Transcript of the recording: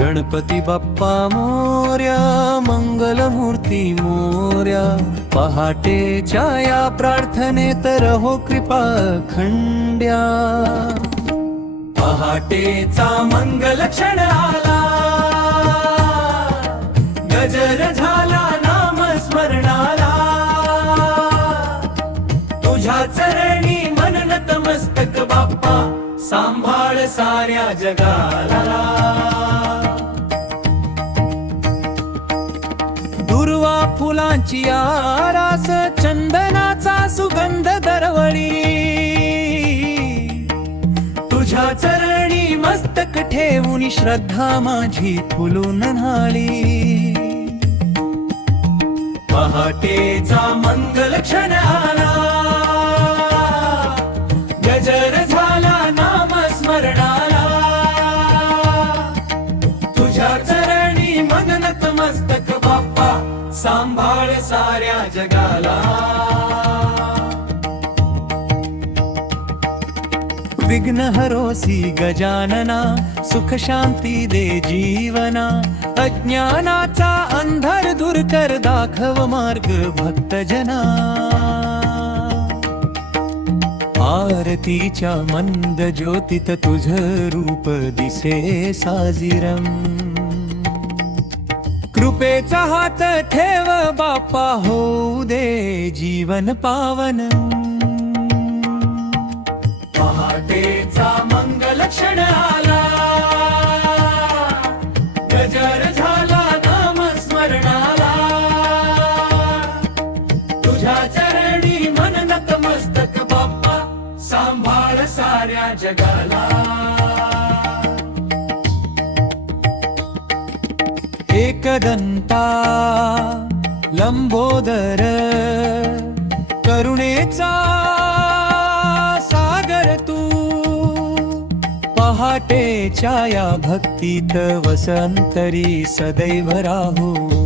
गणपती बाप्पा मोरया, मंगलमूर्ती मोरया. पहाटेच्या या प्रार्थनेत रहो कृपा खंड्या. पहाटेचा मंगल क्षण आला, गजर झाला नाम स्मरणाला. तुझ्या चरणी मन नतमस्तक बाप्पा, सांभाळ साऱ्या जगाला. दुर्वा फुलांची आरास, चंदनाचा सुगंध दरवळी. तुझ्या चरणी मस्तक ठेवून श्रद्धा माझी फुलून न्हाळी. पहाटेचा मंगल क्षण आला, गजर झाला नाम स्मरणाला. तुझ्या चरणी मन नतमस्तक बाप्पा, सांभाळ साऱ्या जगाला. विघ्न हरोसी गजानना, सुख शांती दे जीवना. अज्ञानाचा अंधार दूर कर, दाखव मार्ग भक्तजना. आरतीच्या मंद ज्योतीत तुझ रूप दिसे साजिरम. कृपेचा हात ठेव बाप्पा, होऊ दे जीवन पावन. पहाटेचा मंगल क्षण आला, गजर झाला नाम स्मरणाला. तुझ्या चरणी मन नतमस्तक बाप्पा, सांभाळ साऱ्या जगाला. एकदंता लंबोदर, करुणेचा सागर तू. पहाटेच्या या भक्तीत वसंतरी सदैव राहू.